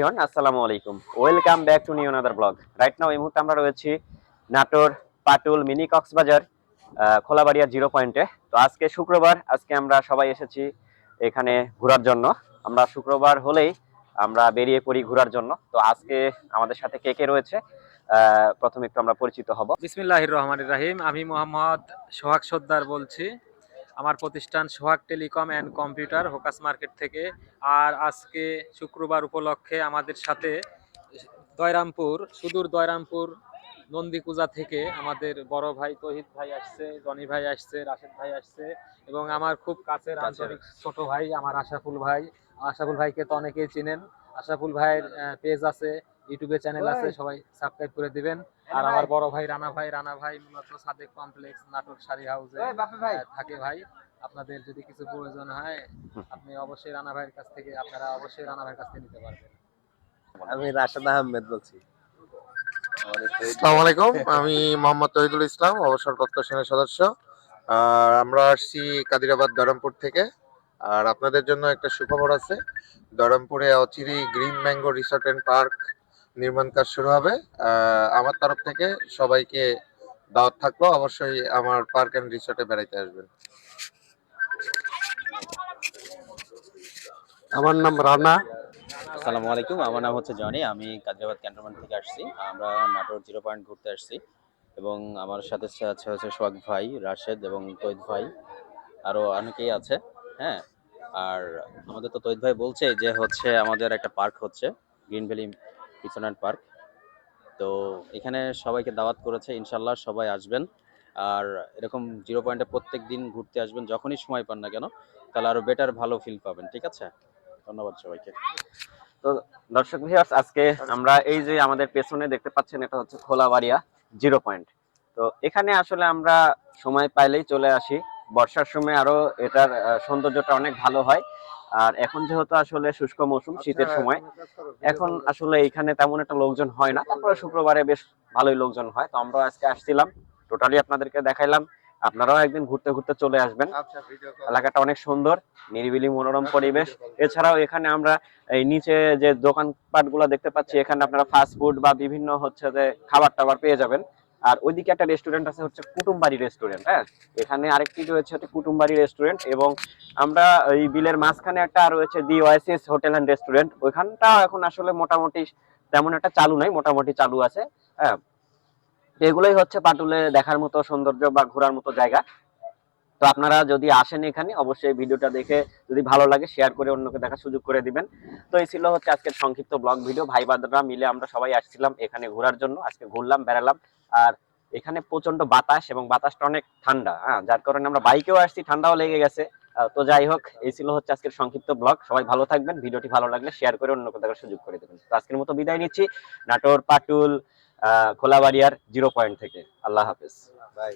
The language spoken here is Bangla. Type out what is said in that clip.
এভরিওয়ান, আসসালামু আলাইকুম। Welcome back to new another blog. Right now এই মুহূর্তে আমরা রয়েছি নাটোর পাটুল মিনি কক্সবাজার খোলাবাড়িয়া জিরো পয়েন্টে। তো আজকে শুক্রবার, আজকে আমরা সবাই এসেছি এখানে ঘোরার জন্য। আমরা শুক্রবার হলেই আমরা বেরিয়ে পড়ি ঘোরার জন্য। তো আজকে আমাদের সাথে কে কে রয়েছে প্রথমে একটু আমরা পরিচিত হব। বিসমিল্লাহির রহমানির রাহিম। আমি মোহাম্মদ সোহাগ সর্দার বলছি। আমার প্রতিষ্ঠান সোহাগ টেলিকম অ্যান্ড কম্পিউটার, হোকাস মার্কেট থেকে। আর আজকে শুক্রবার উপলক্ষে আমাদের সাথে সুদূর দয়রামপুর নন্দীকুজা থেকে আমাদের বড় ভাই তহিদ ভাই আসছে, জনি ভাই আসছে, রাশেদ ভাই আসছে এবং আমার খুব কাছের আন্তরিক ছোট ভাই আমার আশাফুল ভাই। আশাফুল ভাইকে তো অনেকেই চিনেন। আশাফুল ভাইয়ের পেজ আছে, ইউটিউবে চ্যানেল আছে, সবাই সাবস্ক্রাইব করে দিবেন। আর আমার বড় ভাই রানা ভাই মূলত সাদেক কমপ্লেক্স নাটোর শাড়ি হাউসে থাকে ভাই। আপনাদের যদি কিছু প্রয়োজন হয় আপনারা অবশ্যই রানা ভাইয়ের কাছ থেকে নিতে পারবেন। আমি রাশেদ আহমেদ বলছি। আসসালামু আলাইকুম, আমি মোহাম্মদ তহিদুল ইসলাম, অবসরপ্রাপ্ত সেনা সদস্য। আর আমরা আসছি কাদিরাবাদ দয়রামপুর থেকে। আর আপনাদের জন্য একটা সুখবর আছে, দয়রামপুরে অচিরেই green mango resort and park নির্মাণ কাজ শুরু হবে। আমার তরফ থেকে সবাইকে দাওয়াত থাকলো, অবশ্যই আমার পার্ক অ্যান্ড রিসর্টে বেড়াইতে আসবেন। আমার নাম রানা। আসসালামু আলাইকুম, আমার নাম হচ্ছে জনি। আমি কাদিরাবাদ ক্যান্টনমেন্ট থেকে আসছি। আমরা নাটোর জিরো পয়েন্ট ঘুরতে আসছি এবং আমার সাথে আছে হচ্ছে সোহাগ ভাই, রাশেদ এবং তৈদ ভাই, আরও অনেকেই আছে। হ্যাঁ, আর আমাদের তো তৈদ ভাই বলছে যে হচ্ছে আমাদের একটা পার্ক হচ্ছে, গ্রিন ভ্যালি রিসোর্ট পার্ক। তো এখানে সবাইকে দাওয়াত করেছে, ইনশাল্লাহ সবাই আসবেন। আর এরকম জিরো পয়েন্টে প্রত্যেক দিন ঘুরতে আসবেন, যখনই সময় পান না কেন, তাহলে আরও বেটার ভালো ফিল পাবেন। ঠিক আছে, ধন্যবাদ সবাইকে। তো দর্শক ভিউয়ার্স, আজকে আমরা এই যে আমাদের পেছনে দেখতে পাচ্ছেন, এটা হচ্ছে খোলাবাড়িয়া জিরো পয়েন্ট। তো এখানে আসলে আমরা সময় পাইলেই চলে আসি। বর্ষার সময় আরো এটার সৌন্দর্যটা অনেক ভালো হয়। আর এখন যেহেতু আসলে শুষ্ক মৌসুম, শীতের সময়, এখন আসলে এখানে তেমন একটা লোকজন হয় না। তারপরে শুক্রবারে বেশ ভালোই লোকজন হয়। তো আমরা আজকে আসছিলাম, টোটালি আপনাদেরকে দেখাইলাম। আপনারাও একদিন ঘুরতে ঘুরতে চলে আসবেন। এলাকাটা অনেক সুন্দর, নিরিবিলি মনোরম পরিবেশ। এছাড়াও এখানে আমরা এই নিচে যে দোকানপাট গুলো দেখতে পাচ্ছি, এখানে আপনারা ফাস্ট ফুড বা বিভিন্ন হচ্ছে যে খাবার টাবার পেয়ে যাবেন। আর ওইদিকে একটা রেস্টুরেন্ট আছে, হচ্ছে কুটুমবাড়ি রেস্টুরেন্ট। হ্যাঁ, এখানে আরেকটি রয়েছে হচ্ছে কুটুমবাড়ি রেস্টুরেন্ট, এবং আমরা এই বিলের মাঝখানে একটা রয়েছে দি ওয়াইসিস হোটেল অ্যান্ড রেস্টুরেন্ট। ওইখানটা এখন আসলে মোটামুটি তেমন একটা চালু নাই, মোটামুটি চালু আছে। হ্যাঁ, এগুলোই হচ্ছে পাটুলে দেখার মতো সৌন্দর্য বা ঘোরার মতো জায়গা। তো আপনারা যদি আসেন এখানে, অবশ্যই ভিডিওটা দেখে যদি ভালো লাগে শেয়ার করে অন্যকে দেখার সুযোগ করে দিবেন। তো এই ছিল হচ্ছে আজকের সংক্ষিপ্ত ব্লগ ভিডিও। ভাই বাদরা মিলে আমরা সবাই আসছিলাম এখানে ঘোরার জন্য। আজকে ঘুরলাম, বেড়ালাম। আর এখানে প্রচন্ড বাতাস, এবং বাতাসটা অনেক ঠান্ডা। হ্যাঁ, যার কারণে আমরা বাইকেও আসছি, ঠান্ডাও লেগে গেছে। তো যাই হোক, এই ছিল হচ্ছে আজকের সংক্ষিপ্ত ব্লগ। সবাই ভালো থাকবেন, ভিডিওটি ভালো লাগলে শেয়ার করে অন্যকে দেখার সুযোগ করে দেবেন। তো আজকের মতো বিদায় নিচ্ছি নাটোর পাটুল খোলাবাড়িয়ার জিরো পয়েন্ট থেকে। আল্লাহ হাফেজ। বাই।